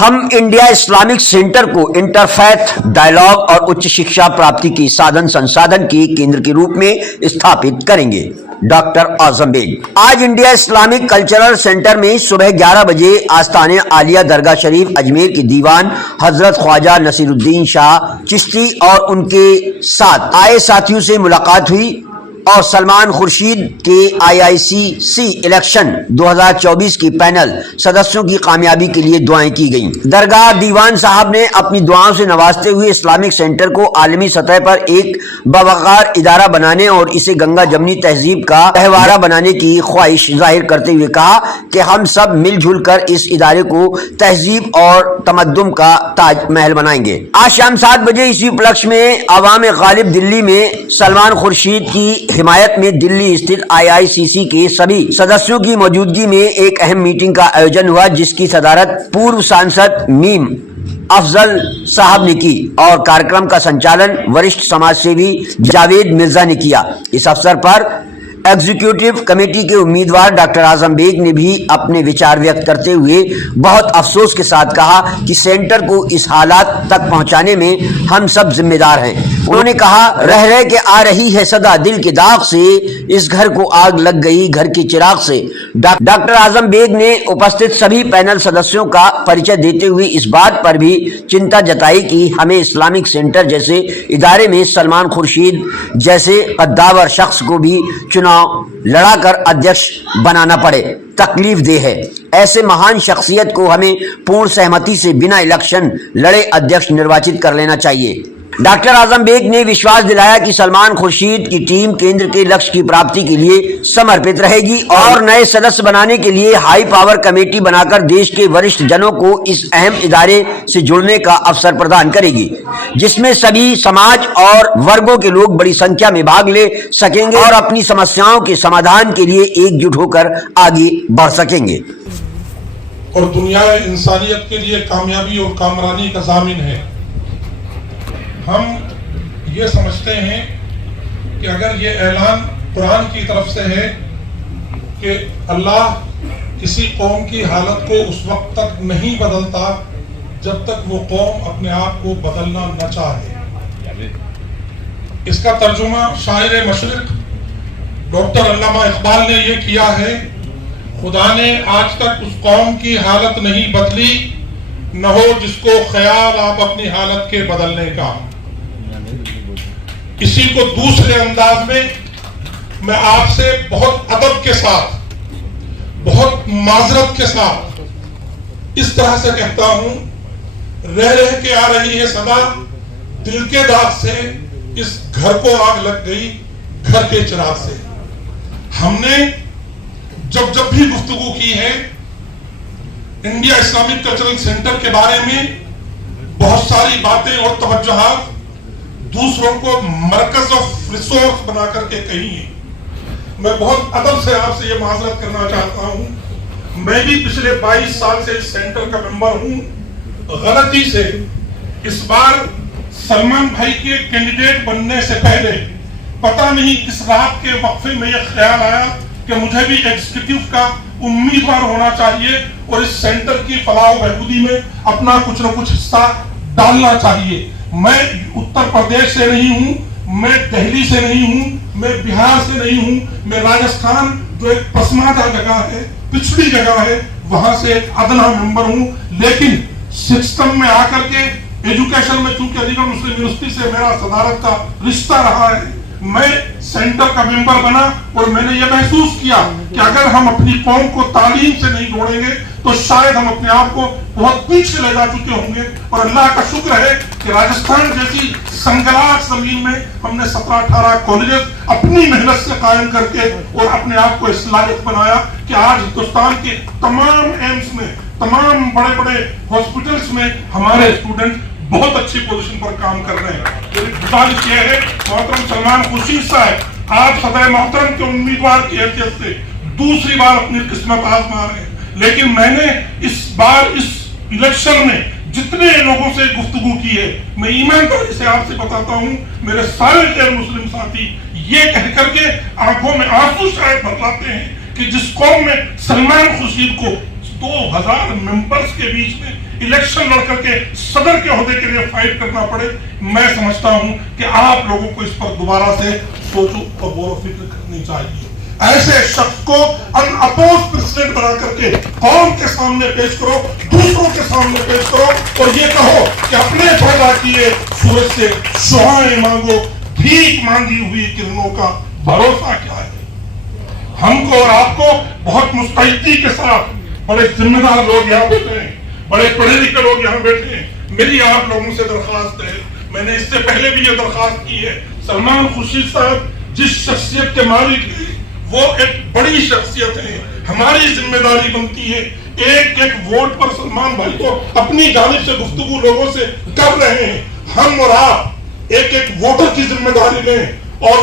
ہم India Islamic centre کو interfaith dialogue اور اچ شکشا پراپتی کی سادھن سنسادھن کے کیندر کے روپ میں استھاپت کریں گے۔ ڈاکٹر اعظم بیگ آج انڈیا اسلامک کلچرل سینٹر میں صبح 11 بجے آستان عالیہ درگاہ شریف اجمیر کے دیوان حضرت خواجہ نصیر الدین شاہ چشتی اور ان کے ساتھ آئے ساتھیوں سے ملاقات ہوئی اور سلمان خورشید کے IICC الیکشن 2024 کی پینل سدسیوں کی کامیابی کے لیے دعائیں کی گئیں۔ درگاہ دیوان صاحب نے اپنی دعاؤں سے نوازتے ہوئے اسلامک سینٹر کو عالمی سطح پر ایک باوقار ادارہ بنانے اور اسے گنگا جمنی تہذیب کا گہوارہ بنانے کی خواہش ظاہر کرتے ہوئے کہا کہ ہم سب مل جل کر اس ادارے کو تہذیب اور تمدن کا تاج محل بنائیں گے۔ آج شام 7 بجے اسی اپلکش میں عوام غالب دلی میں سلمان خورشید کی حمایت میں دلی استھت IICC کے سبھی سدسیوں کی موجودگی میں ایک اہم میٹنگ کا آیوجن ہوا، جس کی صدارت پورو سانسد میم افضل صاحب نے کی اور کارکرم کا سنچالن وریشٹھ سماج سیوی جاوید مرزا نے کیا۔ اس اوسر پر ایگزیکٹو کمیٹی کے امیدوار ڈاکٹر اعظم بیگ نے بھی اپنے وچار ویکت کرتے ہوئے بہت افسوس کے ساتھ کہا کہ سینٹر کو اس حالات تک پہنچانے میں ہم سب ذمہ دار ہیں۔ انہوں نے کہا، رہ رہ کے آ رہی ہے صدا دل کے داغ سے، اس گھر کو آگ لگ گئی گھر کے چراغ سے۔ ڈاکٹر اعظم بیگ نے اپستھت سبھی پینل سدسیوں کا پریچے دیتے ہوئے اس بات پر بھی چنتا جتائی کہ ہمیں اسلامک سینٹر جیسے ادارے میں سلمان خورشید جیسے قداور شخص کو بھی چناؤ لڑا کر ادھیکش بنانا پڑے تکلیف دہ ہے۔ ایسے مہان شخصیت کو ہمیں پورن سہمتی سے بنا الیکشن لڑے ادھیکش نرواچت کر لینا چاہیے۔ ڈاکٹر اعظم بیگ نے وشواس دلایا کہ سلمان خورشید کی ٹیم کیندر کے لکش کی پراپتی کے لیے سمرپت رہے گی اور نئے سدس بنانے کے لیے ہائی پاور کمیٹی بنا کر دیش کے وریشٹھ جنوں کو اس اہم ادارے سے جڑنے کا اوسر پردان کرے گی، جس میں سبھی سماج اور ورگوں کے لوگ بڑی سنکھیا میں بھاگ لے سکیں گے اور اپنی سمسیاؤں کے سمادھان کے لیے ایک جٹ ہو کر آگے بڑھ سکیں گے۔ اور دنیا انسانیت کے لیے کامیابی اور کامرانی کا ضامن ہے۔ ہم یہ سمجھتے ہیں کہ اگر یہ اعلان قرآن کی طرف سے ہے کہ اللہ کسی قوم کی حالت کو اس وقت تک نہیں بدلتا جب تک وہ قوم اپنے آپ کو بدلنا نہ چاہے، اس کا ترجمہ شاعر مشرق ڈاکٹر علامہ اقبال نے یہ کیا ہے، خدا نے آج تک اس قوم کی حالت نہیں بدلی، نہ ہو جس کو خیال آپ اپنی حالت کے بدلنے کا۔ اسی کو دوسرے انداز میں آپ سے بہت ادب کے ساتھ، بہت معذرت کے ساتھ اس طرح سے کہتا ہوں، رہ رہ کے آ رہی ہے صدا دل کے داغ سے، اس گھر کو آگ لگ گئی گھر کے چراغ سے۔ ہم نے جب بھی گفتگو کی ہے انڈیا اسلامک کلچرل سینٹر کے بارے میں، بہت ساری باتیں اور توجہات دوسروں کو مرکز آف ریسورس بنا کر کے کہی ہیں۔ میں بہت ادب سے آپ سے یہ معذرت کرنا چاہتا ہوں، میں بھی پچھلے 22 سال سے اس سینٹر کا ممبر ہوں، غلطی سے اس بار سلمان بھائی کے کینڈیڈیٹ بننے سے پہلے پتہ نہیں کس رات کے وقفے میں یہ خیال آیا کہ مجھے بھی ایگزیکٹو کا امیدوار ہونا چاہیے اور اس سینٹر کی فلاح و بہبودی میں اپنا کچھ نہ کچھ حصہ ڈالنا چاہیے۔ میں اتر پردیش سے نہیں ہوں، میں دہلی سے نہیں ہوں، میں بہار سے نہیں ہوں، میں راجستھان جو ایک پسماندہ جگہ ہے، پچھڑی جگہ ہے، وہاں سے ایک ادنا ممبر ہوں، لیکن سسٹم میں آ کر کے ایجوکیشن میں چونکہ علی گڑھ مسلم یونیورسٹی سے میرا صدارت کا رشتہ رہا ہے، میں سینٹر کا ممبر بنا اور میں نے یہ محسوس کیا کہ اگر ہم اپنی قوم کو تعلیم سے نہیں جوڑیں گے تو شاید ہم اپنے آپ کو بہت پیچھے لے جا چکے ہوں گے۔ اور اللہ کا شکر ہے کہ راجستھان جیسی سنگلاٹ زمین میں ہم نے 17-18 کالجز اپنی محنت سے قائم کر کے اور اپنے آپ کو اس لائق بنایا کہ آج ہندوستان کے تمام ایمز میں، تمام بڑے بڑے ہاسپٹلز میں ہمارے اسٹوڈنٹ بہت اچھی پوزیشن پر کام کر رہے ہیں۔ میری گزارش یہ ہے محترم سلمان خورشید صاحب، آپ صدر محترم کے امیدوار کی حیثیت سے دوسری بار اپنی قسمت آزما رہے ہیں، لیکن میں نے اس بار اس الیکشن میں جتنے لوگوں سے گفتگو کی ہے، میں ایمانداری سے آپ سے بتاتا ہوں، میرے سارے غیر مسلم ساتھی یہ کہہ کر کے آنکھوں میں آنسو شاید بھر لاتے ہیں کہ جس قوم میں سلمان خورشید کو 2000 मेंबर्स के बीच में इलेक्शन लड़ करके सदर के ओहदे के लिए फाइट करना पड़े, मैं समझता हूं कि आप लोगों को इस पर दोबारा से सोचो और गौर व फिक्र करनी चाहिए। ऐसे शख्स को अनअपोज प्रेसिडेंट बना करके कौम के सामने पेश करो, दूसरों के सामने पेश करो और ये कहो कि अपने पैदा किए सूरज से सुहाएं मांगो, भीख मांगी हुई किरणों का भरोसा क्या है। हमको और आपको बहुत मुस्तैदी के साथ, बड़े जिम्मेदार लोग यहाँ बैठे हैं, बड़े पढ़े लिखे लोग यहाँ बैठे हैं, मेरी आप लोगों से दरख्वास्त है, मैंने इससे पहले भी ये दरख्वास्त की है, सलमान खुर्शीद साहब जिस शख्सियत के मालिक हैं वो एक बड़ी शख्सियत है, हमारी जिम्मेदारी बनती है एक एक वोट पर सलमान भाई को अपनी जानिब से गुफ्तगू लोगों से कर रहे हैं, हम और आप एक एक वोटर की जिम्मेदारी लें और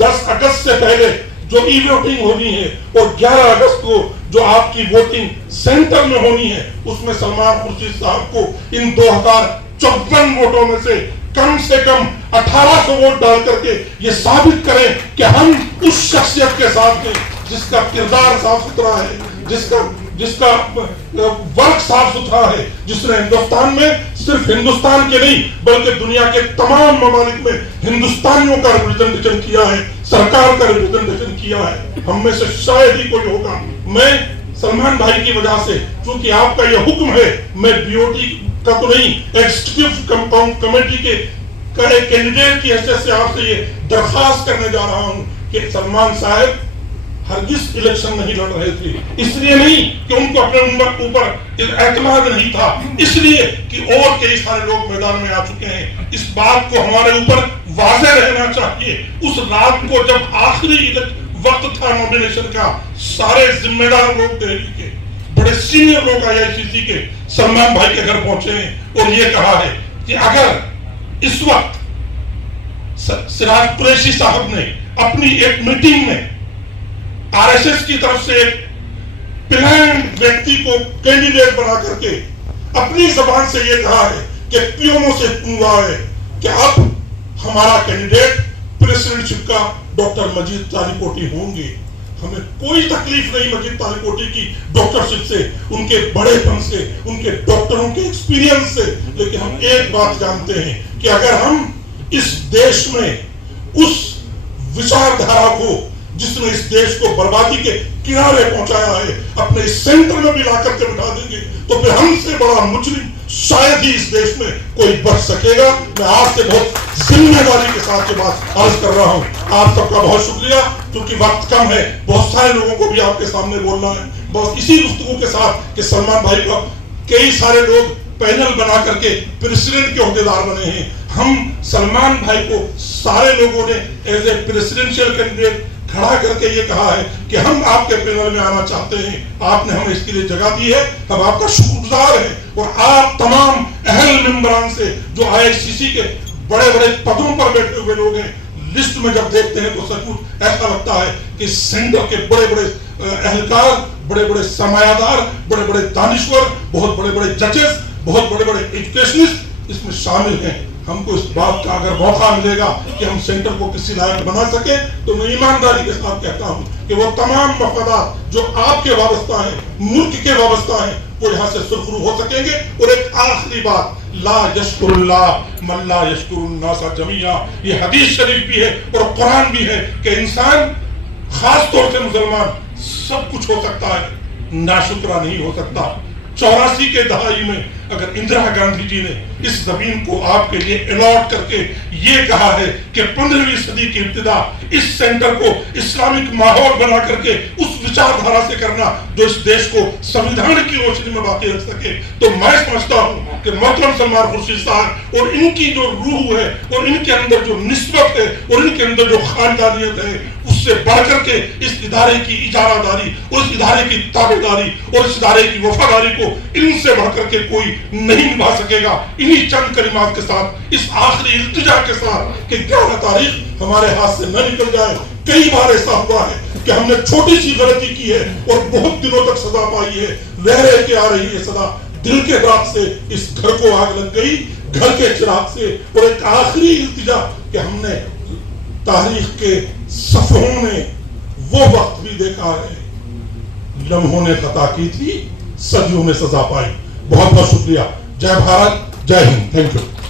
10 अगस्त से पहले जो ई वोटिंग होनी है और 11 अगस्त को जो आपकी वोटिंग सेंटर में होनी है उसमें सलमान खुर्शीद साहब को इन 2054 वोटों में से कम 1800 वोट डाल करके ये साबित करें कि हम उस शख्सियत के साथ हैं जिसका किरदार साफ सुथरा है, जिसका वर्क साफ सुथरा है, जिसने हिंदुस्तान में सिर्फ हिंदुस्तान के नहीं बल्कि दुनिया के तमाम ममालिक में हिंदुस्तानियों का रिप्रेजेंटेशन किया है, सरकार का रिप्रेजेंटेशन किया है। हम में से शायद ही कोई होगा। मैं सलमान भाई की वजह से, क्योंकि आपका यह हुक्म है, मैं बीओटी का तो नहीं, एग्जीक्यूटिव कमेटी के एक कैंडिडेट की हैसियत से आपसे ये दरख्वास्त करने जा रहा हूं कि सलमान साहब हरगिज इलेक्शन नहीं लड़ रहे थे, इसलिए नहीं कि उनको अपने ऊपर एतमाद नहीं था, इसलिए कि और कई सारे लोग मैदान में आ चुके हैं। इस बात को हमारे ऊपर वाज़ेह रहना चाहिए। उस रात को जब आखिरी वक्त था नॉमिनेशन का, सारे जिम्मेदार लोग दिल्ली के बड़े सीनियर लोग आईआईसीसी के सलमान भाई के घर पहुंचे हैं और ये कहा है कि अगर इस वक्त सिराज कुरैशी साहब ने अपनी एक मीटिंग में आरएसएस की तरफ से एक प्लान व्यक्ति को कैंडिडेट बना करके अपनी जबान से ये कहा है कि पीएमओ से पूछा है कि अब हमारा कैंडिडेट प्रेसिडेंटशिप का डॉक्टर मजीद तालिकोटी होंगे, हमें कोई तकलीफ नहीं मजीद तालिकोटी की डॉक्टरशिप से, उनके बड़ेपन से, उनके डॉक्टरों के एक्सपीरियंस से, लेकिन हम एक बात जानते हैं कि अगर हम इस देश में उस विचारधारा को जिसने इस देश को बर्बादी के किनारे पहुंचाया है अपने इस सेंटर में भी लाकर के बिठा देंगे तो फिर हमसे बड़ा मुजरिम शायद ही इस देश में कोई बच सकेगा। मैं आपसे बहुत जिम्मेदारी के साथ ये बात अर्ज कर रहा हूं। आप सबका बहुत शुक्रिया, क्योंकि वक्त कम है, बहुत सारे लोगों को भी आपके सामने बोलना है। बहुत इसी गुफ्तगू के साथ कि सलमान भाई को कई सारे लोग पैनल बना करके प्रेसिडेंट के ओहदेदार बने हैं, हम सलमान भाई को सारे लोगों ने एज ए प्रेसिडेंशियल कैंडिडेट खड़ा करके ये कहा है कि हम आपके पैनल में आना चाहते हैं, आपने हमें इसके लिए जगह दी है, हम आपका शुक्रगुजार हैं। और आप तमाम अहल मेंबरान से जो आईआईसीसी के बड़े बड़े पदों पर बैठे हुए लोग हैं, लिस्ट में जब देखते हैं तो सचमुच ऐसा लगता है कि सेंटर के बड़े बड़े अहलकार, बड़े बड़े सरमायादार, बड़े बड़े दानिश्वर, बहुत बड़े बड़े जजेस, बहुत बड़े बड़े एजुकेशनिस्ट इसमें शामिल हैं। हमको इस बात का अगर मौका मिलेगा कि हम सेंटर को किसी लायक बना सके तो मैं ईमानदारी के साथ कहता हूं कि वो तमाम मफादात जो आपके वाबस्ता है, मुल्क के वाबस्ता है, वो यहाँ से सुरखरू हो सकेंगे। और एक आखिरी बात, ला यशकुरुल्लाह मन ला यशकुरुन्नास जमीआ, ये हदीस शरीफ भी है और कुरान भी है कि इंसान, खास तौर से मुसलमान, सब कुछ हो सकता है, नाशुक्रा नहीं हो सकता। 84 के दहाई में अगर इंदिरा गांधी जी ने इस जमीन को आपके लिए अलॉट करके ये कहा है कि 15वीं सदी की इब्तिदा इस सेंटर को इस्लामिक माहौल बना करके उस विचारधारा से करना जो इस देश को संविधान की रोशनी में बाकी रख सके, तो मैं समझता हूं कि मोहतरम सलमान खुर्शीद साहब और इनकी जो रूह है और इनके अंदर जो निस्बत है और इनके अंदर जो खानदानियत है, उससे बढ़कर के इस इदारे की इजारादारी और इस इदारे की ताबेदारी और इस इदारे की वफादारी को इनसे बढ़कर के कोई नहीं निभा सकेगा। इन्हीं चंद कलिमात के साथ, इस आखिरी इल्तिजा के साथ कि 11 तारीख हमारे हाथ से न निकल जाए। कई बार ऐसा हुआ है कि हमने छोटी सी गलती की है और बहुत दिनों तक सजा पाई है, रह रह के आ रही है सजा। दिल के रात से इस घर को आग लग गई, घर के चिराग से। और एक आखिरी इल्तिजा कि हमने तारीख के सफ़हों में वो वक्त भी देखा है, लम्हों ने खता की थी, صدیوں میں سزا پائی. بہت بہت شکریہ. جے بھارت, جے ہند. Thank you.